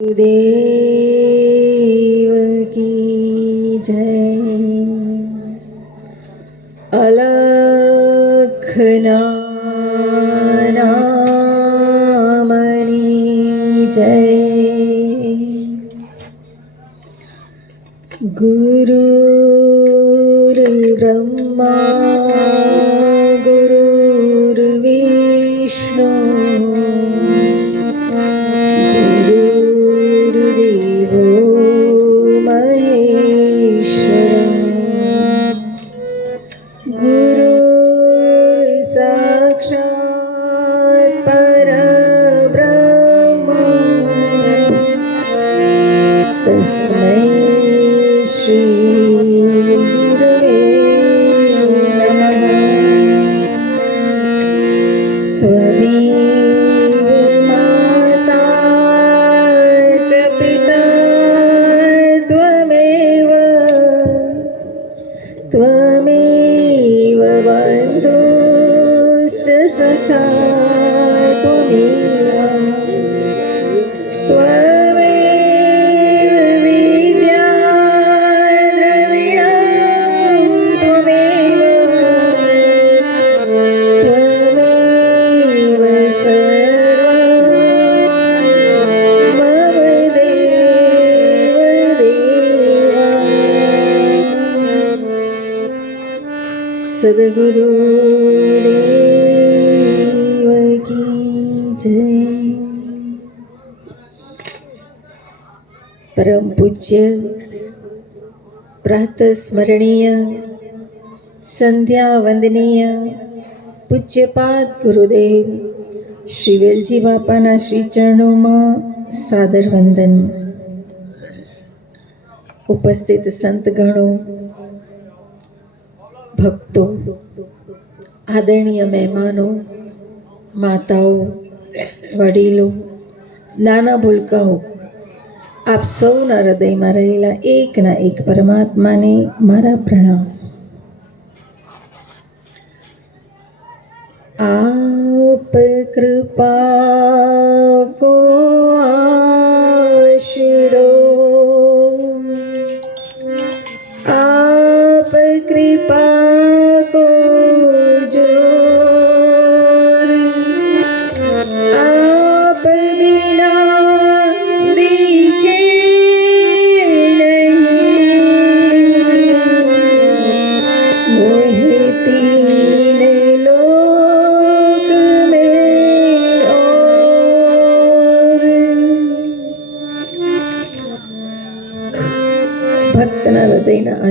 દેવ પરમ પૂજ્ય પ્રાતઃ સ્મરણીય સંધ્યા વંદનીય પૂજ્યપાદ ગુરુદેવ શ્રી વેલજી બાપાના શ્રી ચરણોમાં સાદર વંદન ઉપસ્થિત સંતગણો ભક્તો આદરણીય મહેમાનો માતાઓ વડીલો નાના ભૂલકાઓ આપ સૌના હૃદયમાં રહેલા એકના એક પરમાત્માને મારા પ્રણામ आप कृपा को आशरो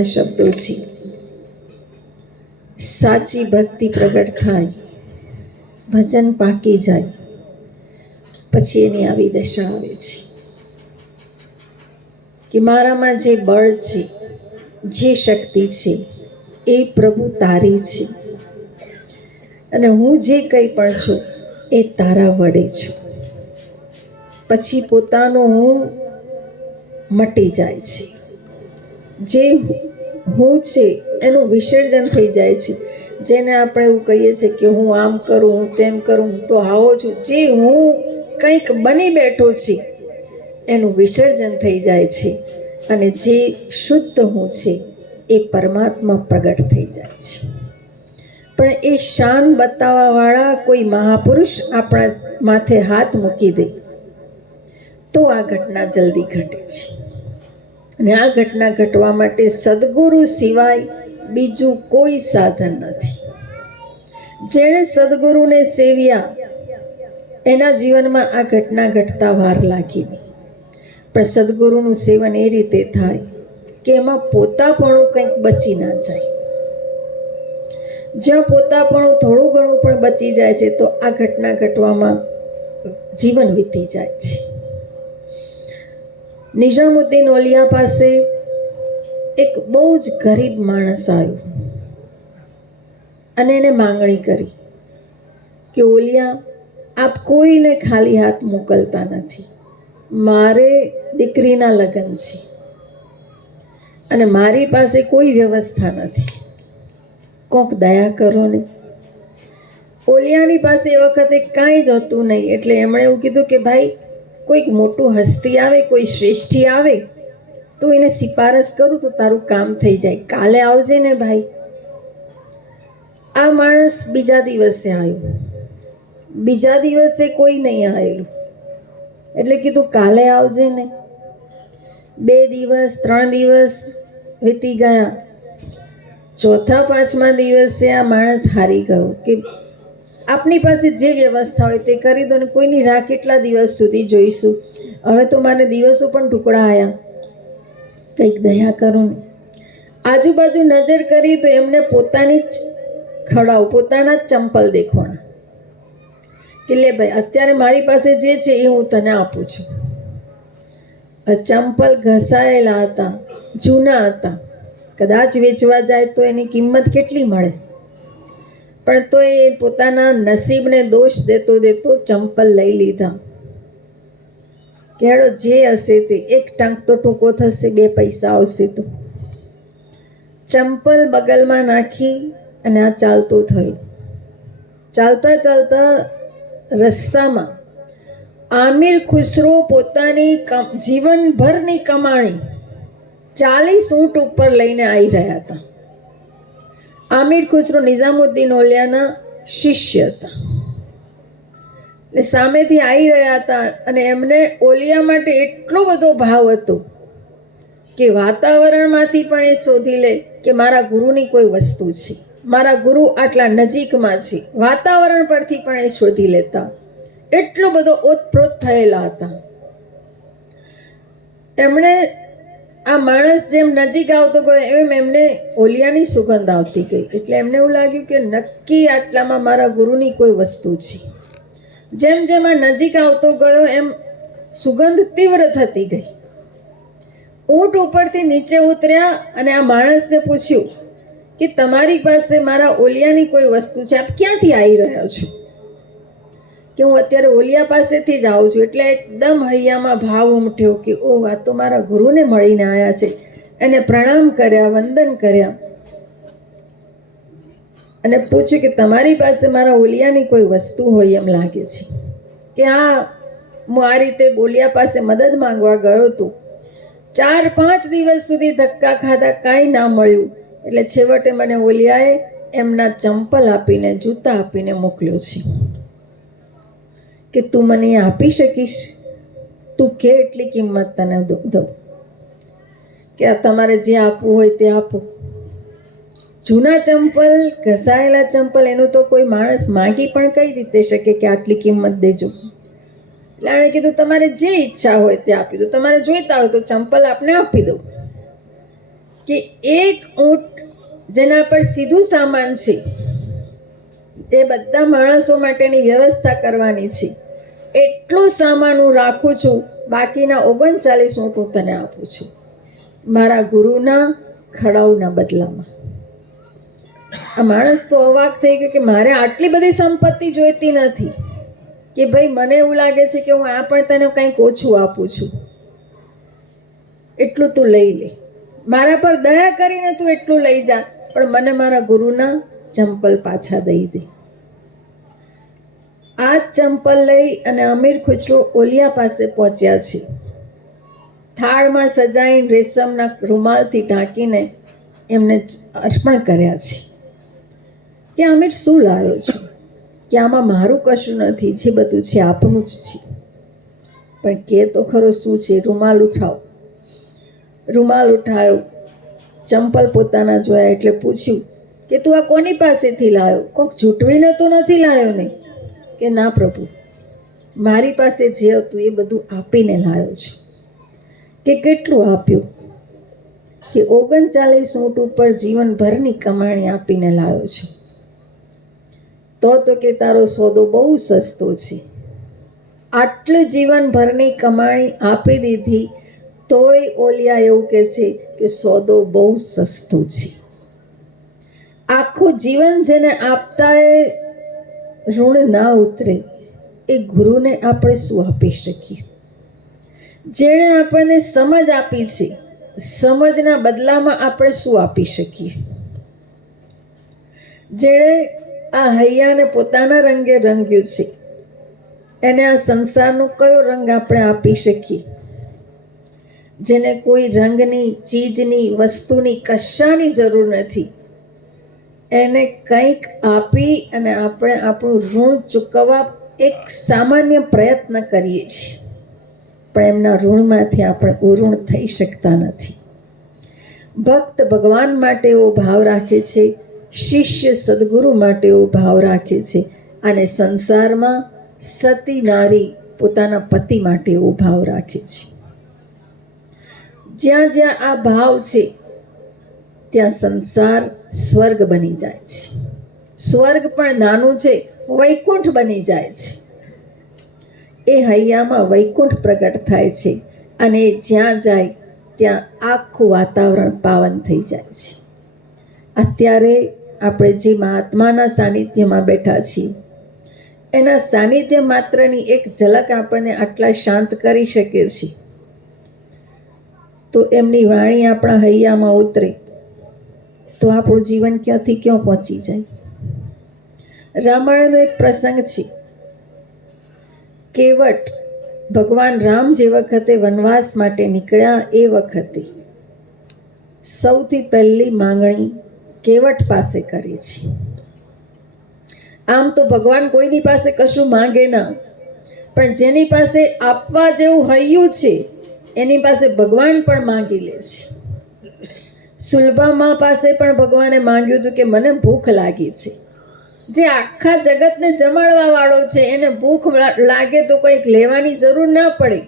શબ્દો છે. સાચી ભક્તિ પ્રગટ થાય, ભજન પાકી જાય, પછી એની આવી દશા આવે છે. કે મારામાં જે બળ છે, જે શક્તિ છે, એ પ્રભુ તારી છે. અને હું જે કંઈ પણ છું, એ તારા વડે છું. પછી પોતાનો હું મટી જાય છે. જે હું છે, એનું વિસર્જન થઈ જાય છે. જેને આપણે એવું કહીએ છીએ કે હું આમ કરું, હું તેમ કરું, હું તો આવો છું. જે હું કંઈક બની બેઠો છે, એનું વિસર્જન થઈ જાય છે. અને જે શુદ્ધ હું છે, એ પરમાત્મા પ્રગટ થઈ જાય છે. પણ એ શાન બતાવવાવાળા કોઈ મહાપુરુષ આપણા માથે હાથ મૂકી દે, તો આ ઘટના જલ્દી ઘટે છે. અને આ ઘટના ઘટવા માટે સદગુરુ સિવાય બીજું કોઈ સાધન નથી. જેણે સદગુરુને સેવ્યા, એના જીવનમાં આ ઘટના ઘટતા વાર લાગી. નહીં પણ સદગુરુનું સેવન એ રીતે થાય કે એમાં પોતાપણું કંઈક બચી ના જાય. જ્યાં પોતાપણું થોડું ઘણું પણ બચી જાય છે, તો આ ઘટના ઘટવામાં જીવન વીતી જાય છે. નિઝામુદ્દીન ઓલિયા પાસે એક બહુ જ ગરીબ માણસ આવ્યો અને એને માંગણી કરી કે, ઓલિયા, આપ કોઈને ખાલી હાથ મોકલતા નથી. મારે દીકરીના લગ્ન છે અને મારી પાસે કોઈ વ્યવસ્થા નથી. કોક દયા કરો ને. ઓલિયાની પાસે એ વખતે કાંઈ જ હતું નહીં, એટલે એમણે એવું કીધું કે, ભાઈ કોઈક મોટું હસ્તી આવે, કોઈ શ્રેષ્ઠી આવે, તો એને સિફારસ કરું તો તારું કામ થઈ જાય. કાલે આવજે ને ભાઈ. આ માણસ બીજા દિવસે આવ્યો. બીજા દિવસે કોઈ નહીં આવેલું. એટલે કીધું કાલે આવજે ને. બે દિવસ, ત્રણ દિવસ વીતી ગયા. ચોથા પાંચમા દિવસે આ માણસ હારી ગયો કે આપની પાસે જે વ્યવસ્થા હોય તે કરી દો ને કોઈની રાહ કેટલા દિવસ સુધી જોઈશું. હવે તો મારે દિવસો પણ ટુકડા આવ્યા કંઈક દયા કરો ને. આજુબાજુ નજર કરી તો એમને પોતાની જ ખડાવ પોતાના જ ચંપલ દેખોણા કે લે ભાઈ, અત્યારે મારી પાસે જે છે એ હું તને આપું છું. ચંપલ ઘસાયેલા હતા, જૂના હતા. કદાચ વેચવા જાય તો એની કિંમત કેટલી મળે? પણ તો એ પોતાના નસીબને દોષ દેતો દેતો ચંપલ લઈ લીધા. કેળો જે હશે તે એક ટંક તો ટૂંકો થશે, બે પૈસા આવશે તો. ચંપલ બગલમાં નાખી અને આ ચાલતો થયો. ચાલતા ચાલતા રસ્તામાં આમિર ખુસરો પોતાની જીવનભરની કમાણી ચાલીસ ઊંટ ઉપર લઈને આવી રહ્યા હતા. આમિર ખુસરો નિઝામુદ્દીન ઓલિયાના શિષ્ય હતા. ને સામેથી આવી રહ્યા હતા અને એમને ઓલિયા માટે એટલો બધો ભાવ હતો કે વાતાવરણમાંથી પણ એ શોધી લે કે મારા ગુરુની કોઈ વસ્તુ છે. મારા ગુરુ આટલા નજીકમાં છે. વાતાવરણ પરથી પણ એ શોધી લેતા. એટલો બધો ઓતપ્રોત થયેલા હતા. એમણે આ માણસ જેમ નજીક આવતો ગયો એમ એમને ઓલિયાની સુગંધ આવતી ગઈ. એટલે એમને એવું લાગ્યું કે નક્કી આટલામાં મારા ગુરુની કોઈ વસ્તુ છે. જેમ જેમ આ નજીક આવતો ગયો એમ સુગંધ તીવ્ર થતી ગઈ. ઊંટ ઉપરથી નીચે ઉતર્યા અને આ માણસને પૂછ્યું કે તમારી પાસે મારા ઓલિયાની કોઈ વસ્તુ છે? આપ ક્યાંથી આવી રહ્યા છો? કે હું અત્યારે ઓલિયા પાસેથી જ આવું છું. એટલે એકદમ હૈયામાં ભાવ ઉમટ્યો કે, ઓ, આ તો મારા ગુરુને મળીને આવ્યા છે. એને પ્રણામ કર્યા, વંદન કર્યા. અને પૂછ્યું કે, તમારી પાસે મારા ઓલિયાની કોઈ વસ્તુ હોય એમ લાગે છે? કે, હા, હું આ રીતે બોલિયા પાસે મદદ માંગવા ગયો હતો ચાર પાંચ દિવસ સુધી ધક્કા ખાધા, કાંઈ ના મળ્યું. એટલે છેવટે મને ઓલિયાએ એમના ચંપલ આપીને, જૂતા આપીને મોકલ્યો છે. કે તું મને આપી શકીશ? તું કે એટલી કિંમત તને દઉં કે તમારે જે આપવું હોય તે આપો. જૂના ચંપલ, ઘસાયેલા ચંપલ, એનું તો કોઈ માણસ માગી પણ કઈ રીતે શકે કે આટલી કિંમત દેજો? એટલે એણે કીધું, તમારે જે ઈચ્છા હોય તે આપી દો. તમારે જોઈતા હોય તો ચંપલ આપને આપી દો કે એક ઊંટ જેના પર સીધું સામાન છે, એ બધા માણસો માટેની વ્યવસ્થા કરવાની છે. એટલો સામાન હું રાખું છું, બાકીના ઓગણચાલીસ હું તને આપું છું. મારા ગુરુના ખડાઉના બદલામાં. આ માણસ તો અવાક થઈ ગયો કે મારે આટલી બધી સંપત્તિ જોઈતી નથી, કે ભાઈ મને એવું લાગે છે કે હું આ પણ તને કંઈક ઓછું આપું છું. એટલું તું લઈ લે. મારા પર દયા કરીને તું એટલું લઈ જા, પણ મને મારા ગુરુના ચંપલ પાછા દઈ દે. આ જ ચંપલ લઈ અને અમીર ખુસરો ઓલિયા પાસે પહોંચ્યા છે. થાળમાં સજાઈને રેશમના રૂમાલથી ઢાંકીને એમને અર્પણ કર્યા છે. કે અમીર શું લાવ્યો છું? કે આમાં મારું કશું નથી, જે બધું છે આપનું જ છે. પણ કે તો ખરો શું છે? રૂમાલ ઉઠાવો. રૂમાલ ઉઠાયો. ચંપલ પોતાના જોયા એટલે પૂછ્યું કે તું આ કોની પાસેથી લાવ્યો કોક જૂટવીને તો નથી લાવ્યો ને? કે ના પ્રભુ, મારી પાસે જે હતું એ બધું આપીને લાવ્યો છું. કે કેટલું આપ્યું? કે ઓગણચાલીસ ઊંટ ઉપર જીવનભરની કમાણી આપીને લાવ્યો છું. તો તો કે તારો સોદો બહુ સસ્તો છે. આટલું જીવનભરની કમાણી આપી દીધી, તોય ઓલિયા એવું કહે છે કે સોદો બહુ સસ્તો છે. આખું જીવન જેને આપતા એ ઋણ ના ઉતરે એ ગુરુને આપણે શું આપી શકીએ? જેણે આપણને સમજ આપી છે, સમજના બદલામાં આપણે શું આપી શકીએ? જેણે આ હૈયાને પોતાના રંગે રંગ્યું છે, એને આ સંસારનો કયો રંગ આપણે આપી શકીએ? જેને કોઈ રંગની, ચીજની, વસ્તુની કશાની જરૂર નથી એને કંઈક આપી અને આપણે આપણું ઋણ ચૂકવવા એક સામાન્ય પ્રયત્ન કરીએ છીએ. પણ એમના ઋણમાંથી આપણે ઉઋણ થઈ શકતા નથી. ભક્ત ભગવાન માટે એવો ભાવ રાખે છે, શિષ્ય સદગુરુ માટે એવો ભાવ રાખે છે અને સંસારમાં સતી નારી પોતાના પતિ માટે એવો ભાવ રાખે છે. જ્યાં જ્યાં આ ભાવ છે ત્યાં સંસાર સ્વર્ગ બની જાય છે. સ્વર્ગ પણ નાનું છે, વૈકુંઠ બની જાય છે. એ હૈયામાં વૈકુંઠ પ્રગટ થાય છે અને એ જ્યાં જાય ત્યાં આખું વાતાવરણ પાવન થઈ જાય છે. અત્યારે આપણે જે મહાત્માના સાનિધ્યમાં બેઠા છીએ, એના સાનિધ્ય માત્રની એક ઝલક આપણને આટલા શાંત કરી શકે છે. તો એમની વાણી આપણા હૈયામાં ઉતરે. તો આપણું જીવન ક્યાંથી ક્યાં પહોંચી જાય? રામાયણનો એક પ્રસંગ છે. કેવટ ભગવાન રામ જે વખતે વનવાસ માટે નીકળ્યા એ વખતે સૌથી પહેલી માંગણી કેવટ પાસે કરી છે. આમ તો ભગવાન કોઈની પાસે કશું માંગે ના, પણ જેની પાસે આપવા જેવું હૈયું છે, એની પાસે ભગવાન પણ માંગી લે છે. સુલભામાં પાસે પણ ભગવાને માંગ્યું હતું કે મને ભૂખ લાગી છે. જે આખા જગતને જમાડવા વાળો છે, એને ભૂખ લાગે તો કંઈક લેવાની જરૂર ના પડે.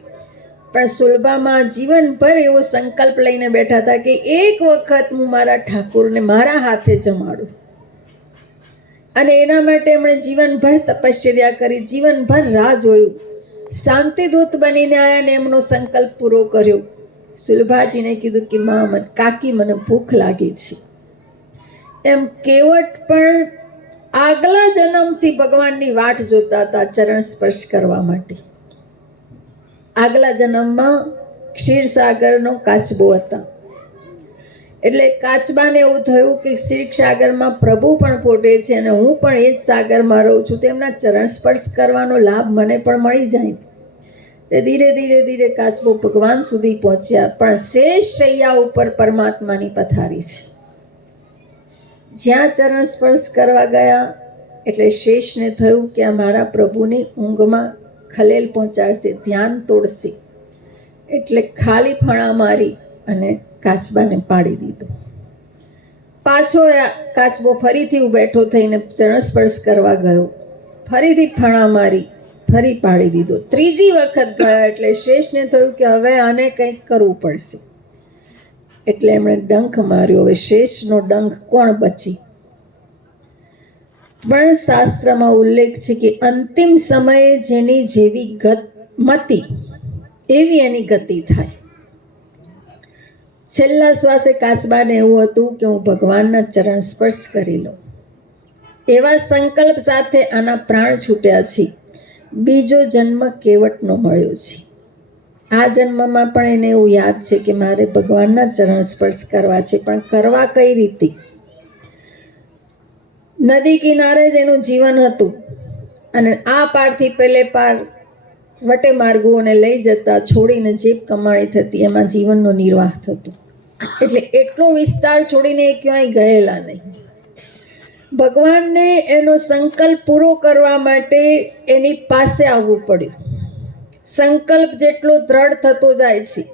પણ સુલભામાં જીવનભર એવો સંકલ્પ લઈને બેઠા હતા કે એક વખત હું મારા ઠાકુરને મારા હાથે જમાડું. અને એના માટે એમણે જીવનભર તપશ્ચર્યા કરી, જીવનભર રાહ જોયું. શાંતિદૂત બનીને આવ્યા અને એમનો સંકલ્પ પૂરો કર્યો. સુલભાજીને કીધું કે, મા, મને કાકી મને ભૂખ લાગી છે. એમ કેવટ પણ આગલા જન્મથી ભગવાનની વાટ જોતા હતા ચરણ સ્પર્શ કરવા માટે. આગલા જન્મમાં ક્ષીરસાગરનો કાચબો હતા. એટલે કાચબાને એવું થયું કે ક્ષીરસાગરમાં પ્રભુ પણ પોટે છે અને હું પણ એ જ સાગરમાં રહું છું. તેમના ચરણ સ્પર્શ કરવાનો લાભ મને પણ મળી જાય. તે ધીરે ધીરે ધીરે કાચબો ભગવાન સુધી પહોંચ્યા, પણ શેષ શૈયા ઉપર પરમાત્માની પથારી છે. જ્યાં ચરણ સ્પર્શ કરવા ગયા, એટલે શેષને થયું કે આ મારા પ્રભુની ઊંઘમાં ખલેલ પહોંચાડશે, ધ્યાન તોડશે. એટલે ખાલી ફણા મારી અને કાચબાને પાડી દીધો. પાછો કાચબો ફરીથી બેઠો થઈને ચરણ સ્પર્શ કરવા ગયો. ફરીથી ફણા મારી ફરી પાડી દીધો. ત્રીજી વખત ગયા એટલે શેષને થયું કે હવે આને કંઈક કરવું પડશે. એટલે એમણે ડંખ માર્યો. હવે શેષનો ડંખ કોણ બચી? પણ શાસ્ત્રમાં ઉલ્લેખ છે કે અંતિમ સમયે જેની જેવી ગત મતી, એવી એની ગતિ થાય. છેલ્લા શ્વાસે કાચબાને એવું હતું કે હું ભગવાનના ચરણ સ્પર્શ કરી લઉં. એવા સંકલ્પ સાથે આના પ્રાણ છૂટ્યા છે. બીજો જન્મ કેવટનો મળ્યો છે? આ જન્મમાં પણ એને એવું યાદ છે કે મારે ભગવાનના ચરણ સ્પર્શ કરવા છે, પણ કરવા કઈ રીતે? નદી કિનારે જ એનું જીવન હતું અને આ પારથી પેલે પાર વટે માર્ગોને લઈ જતા છોડીને જે કમાણી થતી, એમાં જીવનનો નિર્વાહ થતો. એટલે એટલો વિસ્તાર છોડીને એ ક્યાંય ગયેલા નહીં. ભગવાનને એનો સંકલ્પ પૂરો કરવા માટે એની પાસે આવવું પડ્યું. સંકલ્પ જેટલો દ્રઢ થતો જાય છે,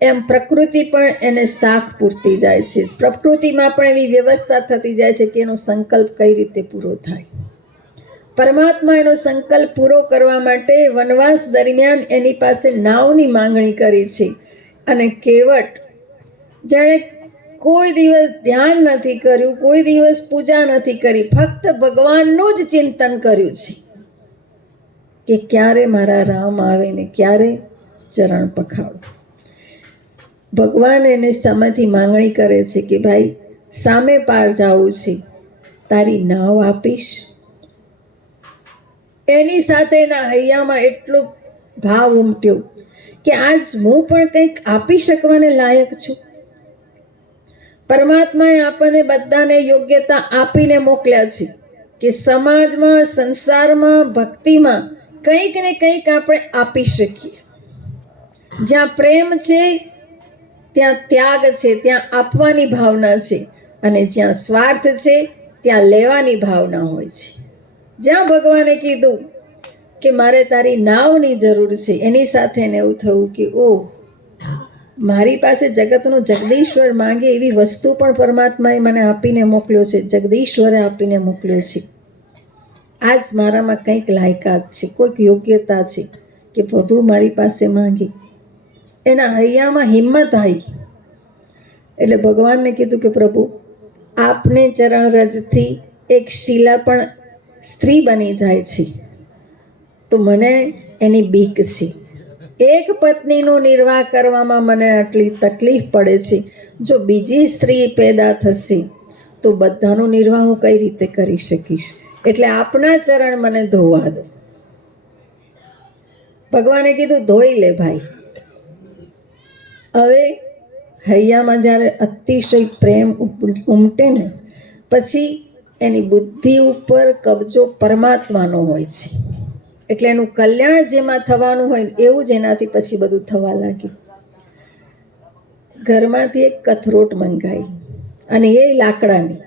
એમ પ્રકૃતિ પણ એને શાખ પૂરતી જાય છે. પ્રકૃતિમાં પણ એવી વ્યવસ્થા થતી જાય છે કે એનો સંકલ્પ કઈ રીતે પૂરો થાય. પરમાત્મા એનો સંકલ્પ પૂરો કરવા માટે વનવાસ દરમિયાન એની પાસે નાવની માંગણી કરી છે અને કેવટ. જાણે કોઈ દિવસ ધ્યાન નથી કર્યું, કોઈ દિવસ પૂજા નથી કરી, ફક્ત ભગવાનનું જ ચિંતન કર્યું છે કે ક્યારે મારા રામ આવે ને ક્યારે ચરણ પખાવું ભગવાન એને સમયથી માંગણી કરે છે કે ભાઈ, સામે પાર જવું છે, તારી નાવ આપીશ. એની સાથે એના હૈયામાં એટલો ભાવ ઉમટ્યો કે આજ હું પણ કંઈક આપી શકવાને લાયક છું. પરમાત્માએ આપણને બધાને યોગ્યતા આપીને મોકલ્યા છે કે સમાજમાં, સંસારમાં, ભક્તિમાં કંઈક ને કંઈક આપણે આપી શકીએ. જ્યાં પ્રેમ છે, ત્યાં ત્યાગ છે, ત્યાં આપવાની ભાવના છે અને જ્યાં સ્વાર્થ છે, ત્યાં લેવાની ભાવના હોય છે. જ્યાં ભગવાને કીધું કે મારે તારી નાવની જરૂર છે, એની સાથે એને એવું થયું કે ઓહ મારી પાસે જગતનો જગદીશ્વર માંગે એવી વસ્તુ પણ પરમાત્માએ મને આપીને મોકલ્યો છે. જગદીશ્વરે આપીને મોકલ્યો છે. આજ મારામાં કંઈક લાયકાત છે, કોઈક યોગ્યતા છે કે પ્રભુ મારી પાસે માંગે. એના હૈયામાં હિંમત આવી. એટલે ભગવાનને કીધું કે પ્રભુ, આપને ચરણરજથી એક શીલા પણ સ્ત્રી બની જાય છે. તો મને એની બીક છે. એક પત્નીનો નિર્વાહ કરવામાં મને આટલી તકલીફ પડે છે. જો બીજી સ્ત્રી પેદા થશે, તો બધાનો નિર્વાહ હું કઈ રીતે કરી શકીશ? એટલે આપના ચરણ મને ધોવા દો. ભગવાને કીધું, ધોઈ લે ભાઈ. હવે હૈયામાં જ્યારે અતિશય પ્રેમ ઉમટે ને, પછી એની બુદ્ધિ ઉપર કબજો પરમાત્માનો હોય છે. એટલે એનું કલ્યાણ જેમાં થવાનું હોય એવું જ એનાથી પછી બધું થવા લાગ્યું. ઘરમાંથી એક કથરોટ મંગાવી અને એ લાકડાની.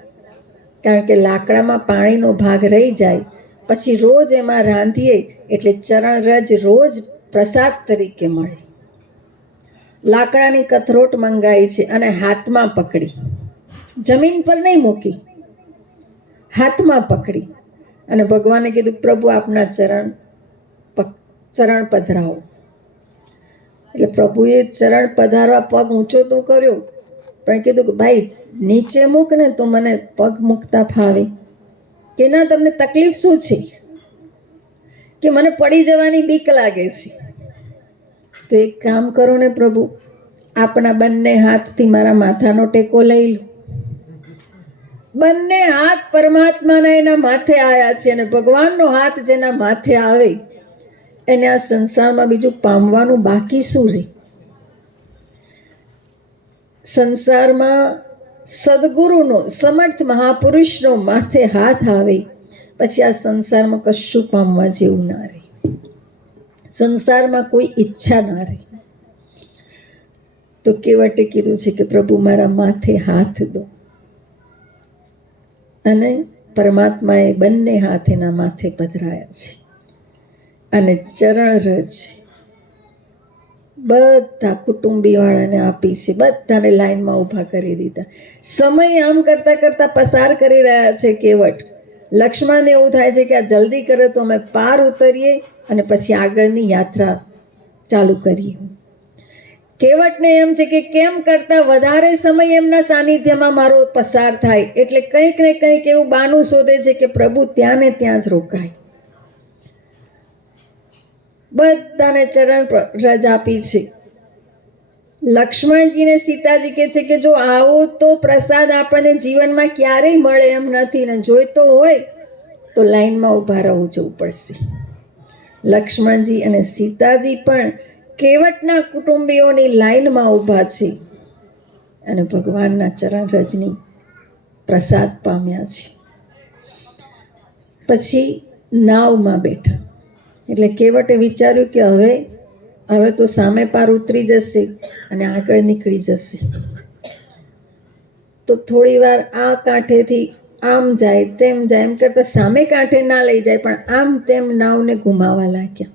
કારણ કે લાકડામાં પાણીનો ભાગ રહી જાય, પછી રોજ એમાં રાંધીએ એટલે ચરણ રજ રોજ પ્રસાદ તરીકે મળે. લાકડાની કથરોટ મંગાવી છે અને હાથમાં પકડી. જમીન પર નહીં મૂકી. હાથમાં પકડી. અને ભગવાને કીધું, પ્રભુ, આપના ચરણ ચરણ પધરાવો. એટલે પ્રભુએ ચરણ પધારવા પગ ઊંચો તો કર્યો, પણ કીધું કે ભાઈ, નીચે મૂક ને તો મને પગ મૂકતા ફાવે. કે ના, તમને તકલીફ શું છે? કે મને પડી જવાની બીક લાગે છે? તો એક કામ કરો ને પ્રભુ, આપણા બંને હાથથી મારા માથાનો ટેકો લઈ લો. બંને હાથ પરમાત્માના એના માથે આવ્યા છે અને ભગવાનનો હાથ જેના માથે આવે એને આ સંસારમાં બીજું પામવાનું બાકી શું છે? સંસારમાં સદગુરુનો, સમર્થ મહાપુરુષનો માથે હાથ આવે, પછી આ સંસારમાં કશું પામવા જેવું ના રહે. સંસારમાં કોઈ ઈચ્છા ના રહે. તો કેવટે કીધું છે કે પ્રભુ મારા માથે હાથ દો. અને પરમાત્માએ બંને હાથ એના માથે પધરાયા છે. અને ચરણ રજ બધા કુટુંબીવાળાને આપી છે. બધાને લાઈનમાં ઊભા કરી દીધા. સમય આમ કરતાં કરતાં પસાર કરી રહ્યા છે કેવટ. લક્ષ્મણને એવું થાય છે કે આ જલ્દી કરે તો અમે પાર ઉતરીએ અને પછી આગળની યાત્રા ચાલુ કરીએ. કેવટને એમ છે કે કેમ કરતાં વધારે સમય એમના સાનિધ્યમાં મારો પસાર થાય? એટલે કંઈક ને કંઈક એવું બાનું શોધે છે કે પ્રભુ ત્યાં ને ત્યાં જ રોકાય. બધાને ચરણ રજા આપી છે. લક્ષ્મણજીને સીતાજી કહે છે કે જો આવો તો પ્રસાદ આપણને જીવનમાં ક્યારેય મળે એમ નથી ને જોઈતો હોય તો લાઈનમાં ઊભા રહેવું જવું પડશે લક્ષ્મણજી અને સીતાજી પણ કેવટના કુટુંબીઓની લાઈનમાં ઊભા છે અને ભગવાનના ચરણ રજની પ્રસાદ પામ્યા છે. પછી નાવમાં બેઠા. એટલે કેવટે વિચાર્યું કે હવે હવે તો સામે પાર ઉતરી જશે અને આગળ નીકળી જશે. તો થોડી વાર આ કાંઠેથી આમ જાય, તેમ જાય, એમ કરતા સામે કાંઠે ના લઈ જાય, પણ આમ તેમ નાવને ગુમાવા લાગ્યા.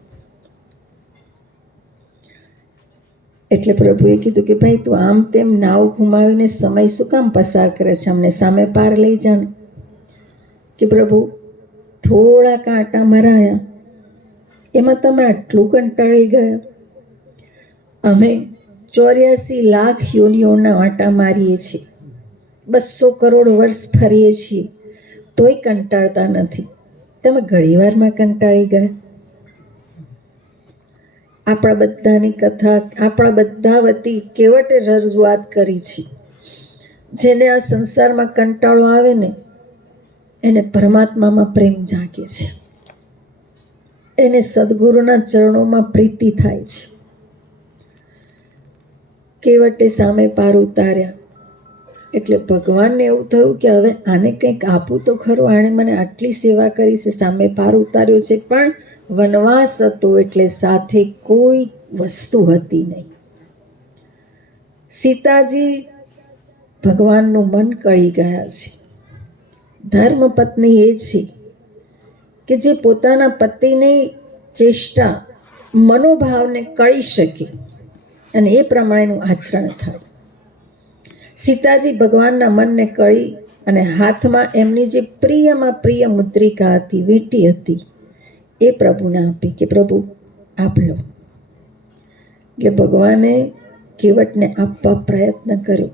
એટલે પ્રભુએ કીધું કે ભાઈ, તું આમ તેમ નાવ ઘુમાવીને સમય શું કામ પસાર કરે છે? અમને સામે પાર લઈ જાને કે પ્રભુ, થોડા કાંટા મરાયા. એમાં તમે આટલું કંટાળી ગયા? અમે ચોર્યાસી લાખ યોનિઓના આંટા મારીએ છીએ. બસો કરોડ વર્ષ ફરીએ છીએ. તોય કંટાળતા નથી. તમે ઘણીવારમાં કંટાળી ગયા? આપણા બધાની કથા, આપણા બધા વતી કેવટે રજૂઆત કરી છે. જેને આ સંસારમાં કંટાળો આવે ને, એને પરમાત્મામાં પ્રેમ જાગે છે. એને સદગુરુના ચરણોમાં પ્રીતિ થાય છે. કેવટે સામે પાર ઉતાર્યા. એટલે ભગવાનને એવું થયું કે હવે આને કંઈક આપું તો ખરું, આણે મને આટલી સેવા કરી છે, સામે પાર ઉતાર્યો છે, પણ વનવાસ હતો એટલે સાથે કોઈ વસ્તુ હતી નહીં. સીતાજી ભગવાનનું મન કળી ગયા છે. ધર્મપત્ની એ છે કે જે પોતાના પતિની ચેષ્ટા, મનોભાવને કળી શકે. અને એ પ્રમાણેનું આચરણ થાય. સીતાજી ભગવાનના મનને કળી અને હાથમાં એમની જે પ્રિયમાં પ્રિય મુદ્રિકા હતી, વીંટી હતી, એ પ્રભુને આપી કે, પ્રભુ, આપ લો. એટલે ભગવાને કેવટને આપવા પ્રયત્ન કર્યો.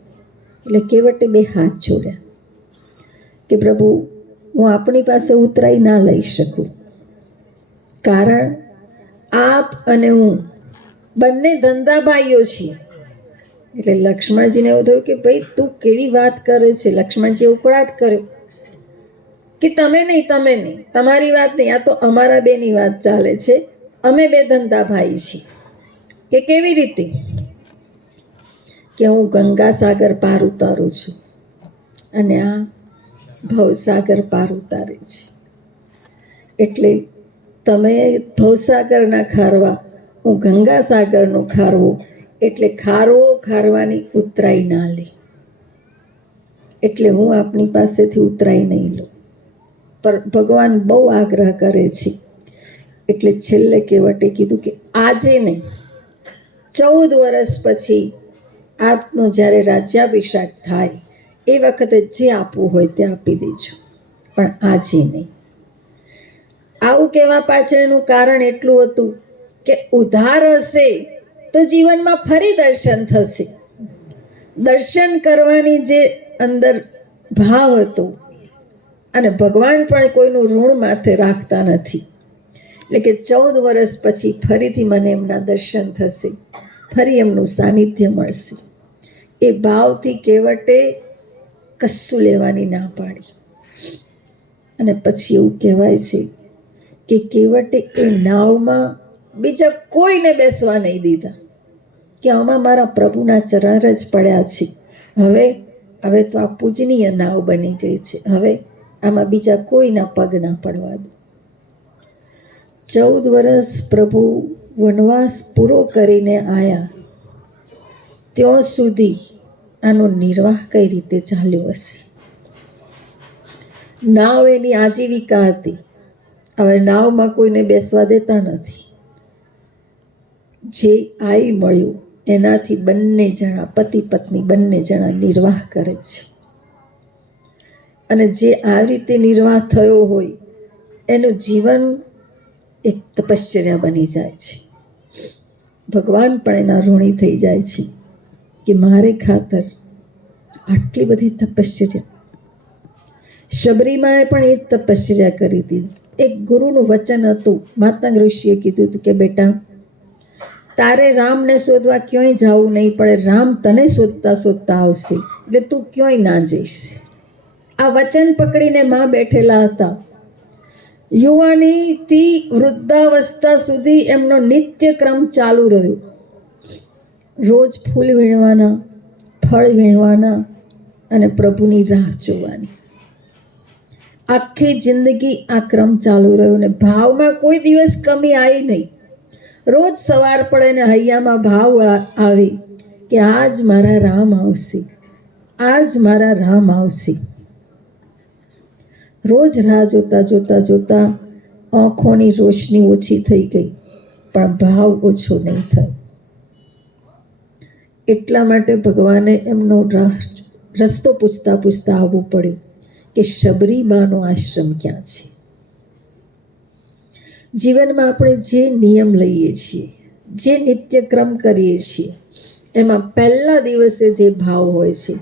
એટલે કેવટે બે હાથ જોડ્યા કે, પ્રભુ હું આપણી પાસે ઉતરાઈ ના લઈ શકું. કારણ આપ અને હું બંને ધંધા ભાઈઓ છીએ. એટલે લક્ષ્મણજીને એવું થયું કે ભાઈ, તું કેવી વાત કરે છે? લક્ષ્મણજી ઉકળાટ કર્યો કે તમે નહીં તમે નહીં. તમારી વાત નહીં, આ તો અમારા બેની વાત ચાલે છે. અમે બે ધંધા ભાઈ છીએ. કે કેવી રીતે? કે હું ગંગા સાગર પાર ઉતારું છું. અને આ ભવસાગર પાર ઉતારે છે. એટલે તમે ભવસાગરના ખારવા, હું ગંગા સાગરનો ખારવો, એટલે ખારવો ખારવાની ઉતરાઈ ના લે. એટલે હું આપની પાસેથી ઉતરાઈ નહીં લઉં. પર ભગવાન બહુ આગ્રહ કરે છે. એટલે છેલ્લે કહેવટે કીધું કે આજે નહીં, ચૌદ વર્ષ પછી આપનો જ્યારે રાજ્યાભિષેક થાય એ વખતે જે આપવું હોય તે આપી દેજો. પણ આજે નહીં. આવું કહેવા પાછળનું કારણ એટલું હતું કે ઉધાર હશે તો જીવનમાં ફરી દર્શન થશે. દર્શન કરવાની જે અંદર ભાવ હતો અને ભગવાન પણ કોઈનું ઋણ માથે રાખતા નથી. એટલે કે ચૌદ વર્ષ પછી ફરીથી મને એમના દર્શન થશે. ફરી એમનું સાનિધ્ય મળશે. એ ભાવથી કેવટે કશું લેવાની ના પાડી. અને પછી એવું કહેવાય છે કે કેવટે એ નાવમાં બીજા કોઈને બેસવા નહીં દીધા. કે આમાં મારા પ્રભુના ચરણ જ પડ્યા છે. હવે હવે તો આ પૂજનીય નાવ બની ગઈ છે. હવે આમાં બીજા કોઈના પગ ના પડવા દો. ચૌદ વર્ષ પ્રભુ વનવાસ પૂરો કરીને આવ્યા ત્યાં સુધી આનો નિર્વાહ કઈ રીતે ચાલ્યો હશે? નાવ એની આજીવિકા હતી. હવે નાવમાં કોઈને બેસવા દેતા નથી. જે આઈ મળ્યું, એનાથી બંને જણા, પતિ પત્ની બંને જણા નિર્વાહ કરે છે. અને જે આ રીતે નિર્વાહ થયો હોય, એનું જીવન એક તપશ્ચર્યા બની જાય છે. ભગવાન પણ એના ઋણી થઈ જાય છે. કે મારે ખાતર આટલી બધી તપશ્ચર્યા શબરીમાએ પણ એ તપશ્ચર્યા કરી હતી. એક ગુરુનું વચન હતું. માતંગ ઋષિએ કીધું હતું કે, બેટા, તારે રામને શોધવા ક્યાંય જવું નહીં પડે રામ તને શોધતા શોધતા આવશે. એટલે તું ક્યાંય ના જઈશ. આ વચન પકડીને માં બેઠેલા હતા. યુવાનીથી વૃદ્ધાવસ્થા સુધી એમનો નિત્યક્રમ ચાલુ રહ્યો. રોજ ફૂલ વીણવાના, ફળ વીણવાના અને પ્રભુની રાહ જોવાની. આખી જિંદગી આ ક્રમ ચાલુ રહ્યો ને ભાવમાં કોઈ દિવસ કમી આવી નહીં. રોજ સવાર પડે ને હૈયામાં ભાવ આવે કે આજ મારા રામ આવશે, આજ મારા રામ આવશે. રોજ રાહ જોતા જોતા જોતા આંખોની રોશની ઓછી થઈ ગઈ, પણ ભાવ ઓછો નહીં થયો. એટલા માટે ભગવાને એમનો રસ્તો પૂછતા પૂછતા આવવું પડ્યું કે શબરીમાનો આશ્રમ ક્યાં છે? જીવનમાં આપણે જે નિયમ લઈએ છીએ, જે નિત્યક્રમ કરીએ છીએ, એમાં પહેલા દિવસે જે ભાવ હોય છે,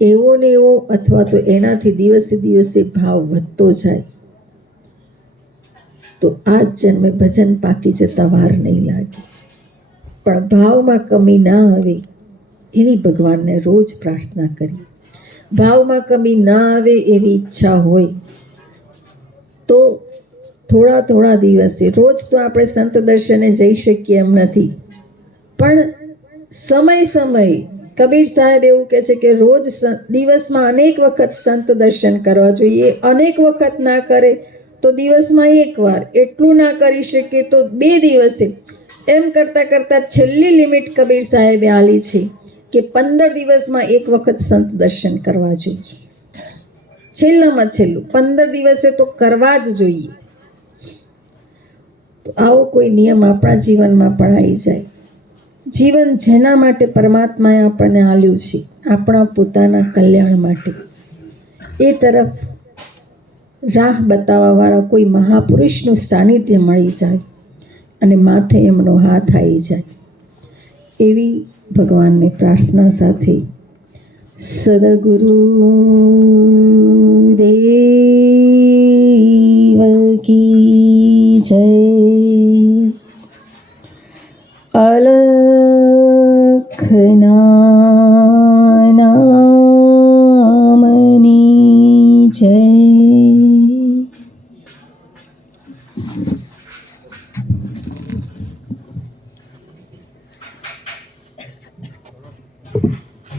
એવો ને એવો અથવા તો એનાથી દિવસે દિવસે ભાવ વધતો જાય. તો આ જ જન્મે ભજન પાકી જતા વાર નહીં લાગે. પણ ભાવમાં કમી ના આવે એવી ભગવાનને રોજ પ્રાર્થના કરી. ભાવમાં કમી ના આવે એવી ઈચ્છા હોય, તો થોડા થોડા દિવસે, રોજ તો આપણે સંત દર્શને જઈ શકીએ એમ નથી. પણ સમય સમય કબીર સાહેબ એવું કહે છે કે રોજ દિવસમાં અનેક વખત સંત દર્શન કરવા જોઈએ. અનેક વખત ના કરે, તો દિવસમાં એકવાર એટલું ના કરી શકે તો બે દિવસે. એમ કરતાં કરતાં છેલ્લી લિમિટ કબીર સાહેબે આલી છે. કે પંદર દિવસમાં એક વખત સંત દર્શન કરવા જોઈએ. છેલ્લામાં છેલ્લું. પંદર દિવસે તો કરવા જ જોઈએ. તો આવો કોઈ નિયમ આપણા જીવનમાં પણ આવી જાય. જીવન જેના માટે પરમાત્માએ આપણને આલ્યું છે, આપણા પોતાના કલ્યાણ માટે. એ તરફ રાહ બતાવવાવાળા કોઈ મહાપુરુષનું સાનિધ્ય મળી જાય અને માથે એમનો હાથ આવી જાય. એવી ભગવાનને પ્રાર્થના સાથે સદગુરુ દેવ